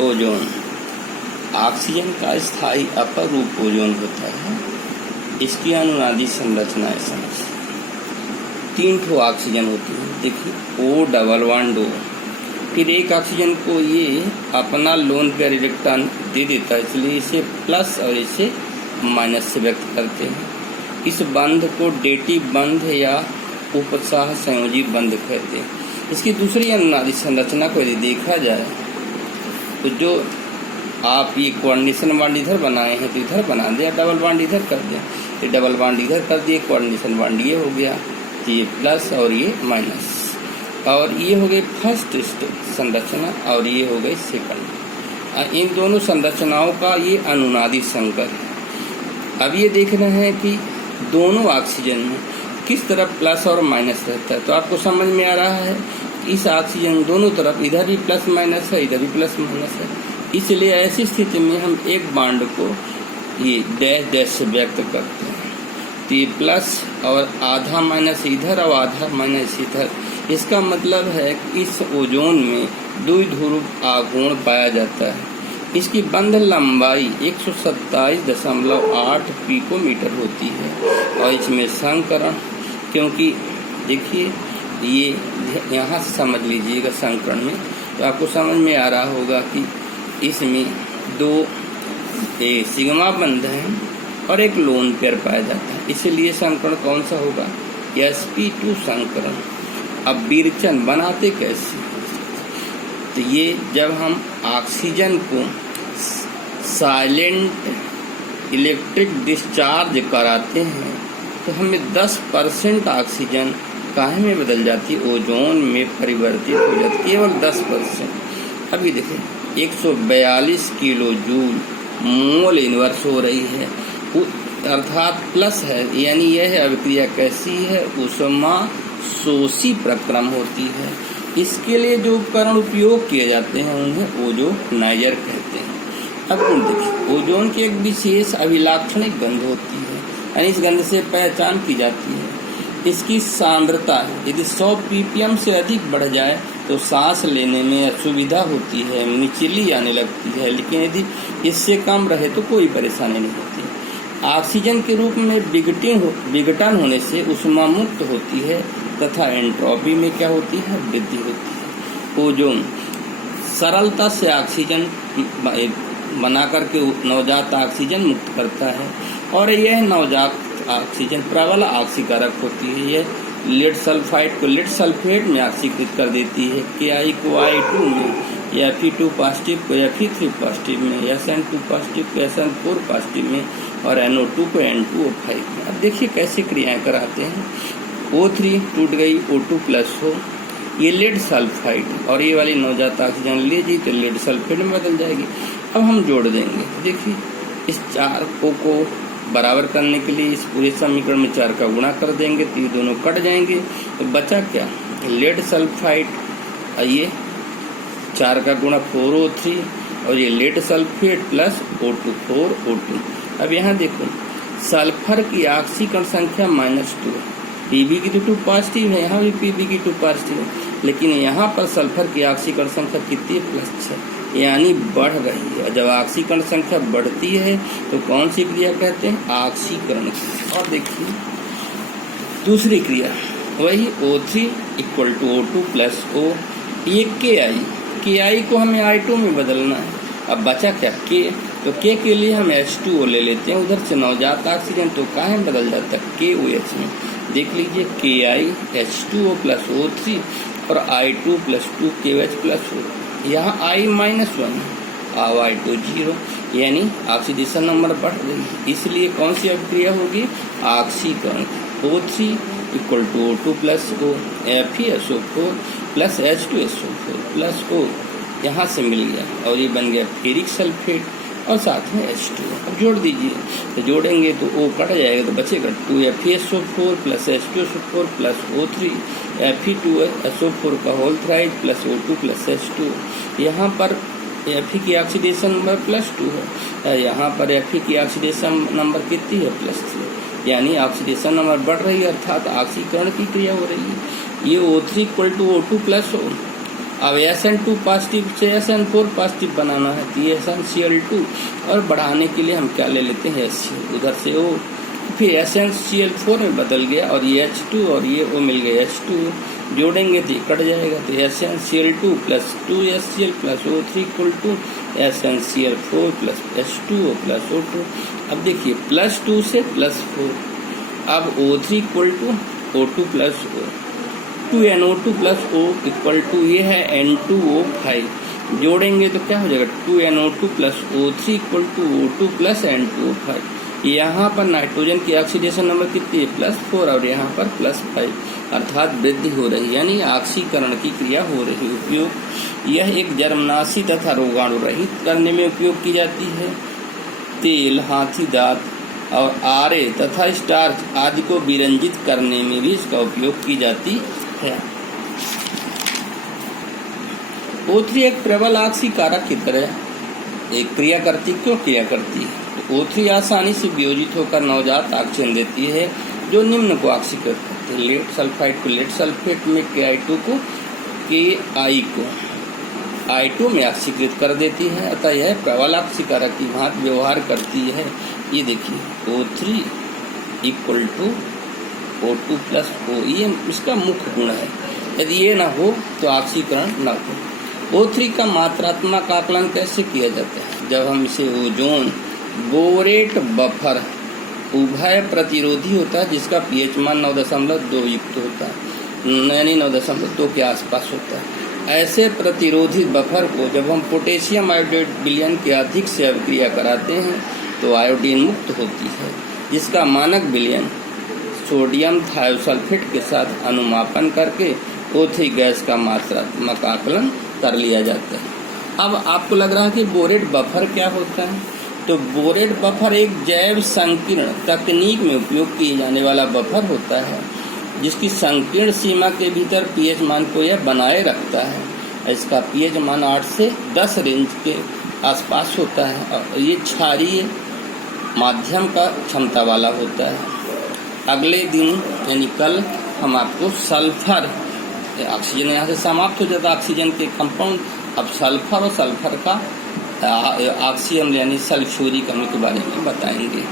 Ozone. Oxygen का स्थायी अपर रूप ओजोन होता है। इसकी अनुनादी संरचना है समझ। 3 ठो ऑक्सीजन होती है, देखिए O डबल बॉन्ड O। फिर एक ऑक्सीजन को ये अपना लोन पेयर इलेक्ट्रॉन दे देता है, इसलिए इसे प्लस और इसे माइनस से व्यक्त करते हैं। इस बंध को डेटिव बंध या उपसाह संयोजी बंध कहते हैं। इसकी दूसरी अनुनादी संरचना को यदि देखा जाए तो जो आप ये कोऑर्डिनेशन बॉन्ड इधर बनाए हैं तो इधर बना दिया, डबल बॉन्ड इधर कर दिया, ये डबल बॉन्ड इधर कर दिए, कोऑर्डिनेशन बॉन्ड ये हो गया, तो ये प्लस और ये माइनस, और ये हो गई फर्स्ट संरचना और ये हो गई सेकंड। इन दोनों संरचनाओं का ये अनुनादी संकर है। अब ये देख रहे हैं कि दोनों ऑक्सीजन में किस तरफ प्लस और माइनस रहता है, तो आपको समझ में आ रहा है इस ऑक्सीजन दोनों तरफ इधर भी प्लस माइनस है, इधर भी प्लस माइनस है। इसलिए ऐसी स्थिति में हम एक बॉन्ड को ये डैश डैश से व्यक्त करते हैं, तो ये प्लस और आधा माइनस इधर और आधा माइनस इधर। इसका मतलब है कि इस ओजोन में द्विध्रुव आघूर्ण पाया जाता है। इसकी बंध लंबाई 127.8 पिकोमीटर होती है और इसमें संकरण, क्योंकि देखिए ये यहाँ से समझ लीजिएगा संकरण में, तो आपको समझ में आ रहा होगा कि इसमें 2 सिग्मा बंध हैं और एक लोन पेयर पाया जाता है, इसीलिए संकरण कौन सा होगा, sp2 संकरण। अब विरचन बनाते कैसे, तो ये जब हम ऑक्सीजन को साइलेंट इलेक्ट्रिक डिस्चार्ज कराते हैं तो हमें 10% ऑक्सीजन काहे में बदल जाती है, ओजोन में परिवर्तित हो जाती है, केवल 10%। अभी देखिए 142 किलो जूल मोल इनवर्स हो रही है, अर्थात प्लस है, यानी यह है अभिक्रिया कैसी है, ऊष्मा शोषी प्रक्रम होती है। इसके लिए जो उपकरण उपयोग किए जाते हैं उन्हें ओजोनाइजर कहते हैं। अब देखिए ओजोन की एक विशेष अभिलाक्षणिक गंध होती है, यानी इस गंध से पहचान की जाती है। इसकी सांद्रता यदि 100 ppm से अधिक बढ़ जाए तो सांस लेने में असुविधा होती है, मिचली आने लगती है, लेकिन यदि इससे कम रहे तो कोई परेशानी नहीं होती। ऑक्सीजन के रूप में विघटन होने से ऊष्मा मुक्त होती है तथा एंट्रोपी में क्या होती है, वृद्धि होती है। ओजोन सरलता से ऑक्सीजन बना करके नवजात ऑक्सीजन मुक्त करता है और यह नवजात ऑक्सीजन प्रबल ऑक्सीकारक होती है। यह लेड सल्फाइड को लेड सल्फेट में ऑक्सीकृत कर देती है, Ki को I2 में, Fe2 पॉजिटिव को Fe3 पॉजिटिव में, SN2 पॉजिटिव को SN4 पॉजिटिव में और NO2 को N2O5 में। अब देखिए कैसे क्रियाएं कराते हैं। O3 टूट गई, O2 प्लस हो, ये लेड सल्फाइड और ये वाली नवजात ऑक्सीजन लीजिए तो लेड सल्फेट में बदल जाएगी। अब हम जोड़ देंगे, देखिए इस 4 को बराबर करने के लिए इस पूरे समीकरण में 4 का गुणा कर देंगे तो ये दोनों कट जाएंगे, तो बचा क्या, लेड सल्फाइड, ये 4 का गुणा 4O3 और ये lead sulphate plus O2 4O2। अब यहाँ देखो सल्फर की ऑक्सीकरण संख्या -2, Pb की 2 पॉजिटिव है, यहाँ भी Pb की 2 पॉजिटिव है, लेकिन यहाँ पर सल्फर की ऑक्सीकरण संख्या कितनी है, +6, यानी बढ़ रही है। जब ऑक्सीकरण संख्या बढ़ती है तो कौन सी क्रिया कहते हैं, ऑक्सीकरण। और देखिए दूसरी क्रिया वही O3 = O2 + O, ये Ki को हमें I2 में बदलना है। अब बचा क्या, K, तो K के लिए हम H2O ले लेते हैं, उधर से नवजात ऑक्सीजन तो काहे में बदल जाता है, KOH में। देख लीजिए Ki H2O + O3 और I2 + 2 KOH + O, यहाँ I-1 और I2 0, यानी ऑक्सीडेशन नंबर बढ़ रही है, इसलिए कौन सी अभिक्रिया होगी, ऑक्सीकरण। O3 = O2 + O, FeSO4 + H2SO4 + O, यहाँ से मिल गया और ये बन गया फेरिक सल्फेट और साथ में H2O। अब जोड़ दीजिए, तो जोड़ेंगे तो O कट जाएगा तो बचेगा 2FeSO4 + H2SO4 + O3 Fe2SO4 का होल थ्राइड + O2 + H2। यहाँ पर Fe की ऑक्सीडेशन नंबर +2 है, यहाँ पर Fe की ऑक्सीडेशन नंबर कितनी है, +3, यानी ऑक्सीडेशन नंबर बढ़ रही है, अर्थात ऑक्सीकरण की क्रिया हो रही है। ये O3 = O2 + O, अब SN2 पॉजिटिव से SN4 पॉजिटिव बनाना है तो ये SnCl2 और बढ़ाने के लिए हम क्या ले लेते हैं HCl, उधर से O, फिर SnCl4 में बदल गया और ये H2 और ये O मिल गया H2, जोड़ेंगे तो कट जाएगा तो SnCl2 plus 2HCl plus O3 equal to SnCl4 plus H2O plus O2। अब देखिए +2 से +4, अब O3 equal to O2 plus O, 2NO2 plus O equal to ये है N2O5, जोड़ेंगे तो क्या हो जाएगा 2NO2 plus O3 equal to O2 plus N2O5। यहाँ पर नाइट्रोजन की ऑक्सीडेशन नंबर कितनी है +4 और यहाँ पर +5, अर्थात वृद्धि हो रही यानी ऑक्सीकरण की क्रिया हो रही। उपयोग यह एक जर्मनाशी तथा रोगाणु रहित करने में उपयोग की जाती है। तेल, हाथी दांत और आरे तथा स्टार्च आदि को विरंजित करने में भी इसका उपयोग की जाती है। O3 एक प्रबल ऑक्सीकारक की तरह एक क्रिया करती, क्यों क्रिया करती है? O3 आसानी से वियोजित होकर नवजात ऑक्सीजन देती है जो निम्न को ऑक्सीकृत करते हैं। लेड सल्फाइड को लेड सल्फेट में, Ki2 को Ki को I2 में ऑक्सीकृत कर देती है, अतः यह प्रबल ऑक्सीकारक की भांति व्यवहार करती है। ये देखिए O3 equal to O2 plus O, ये इसका मुख्य गुण है। यदि ये ना हो तो ऑक्सीकरण न हो। O3 का मात्रात्मक आकलन कैसे किया जाता है? जब हम इसे ओजोन बोरेट बफर उभय प्रतिरोधी होता है जिसका pH मान 9.2 युक्त होता है, यानी 9.2 के आसपास होता है। ऐसे प्रतिरोधी बफर को जब हम पोटेशियम आयोडाइड विलयन के अधिक से अभिक्रिया कराते हैं तो आयोडीन मुक्त होती है, जिसका मानक विलयन सोडियम थायोसल्फेट के साथ अनुमापन करके O3 गैस का मात्रात्मक आकलन कर लिया जाता है। अब आपको लग रहा है कि बोरेट बफर क्या होता है? तो बोरेट बफर एक जैव संकीर्ण तकनीक में उपयोग किए जाने वाला बफर होता है जिसकी संकीर्ण सीमा के भीतर pH मान को यह बनाए रखता है। इसका pH मान 8 से 10 रेंज के आसपास होता है और ये क्षारीय माध्यम का क्षमता वाला होता है। अगले दिन यानी कल हम आपको सल्फर, ऑक्सीजन यहाँ से समाप्त हो जाता ऑक्सीजन के कंपाउंड, अब सल्फर और सल्फर का ऑक्सीजन यानी सल्फ्यूरिक अम्ल के बारे में बताएंगे।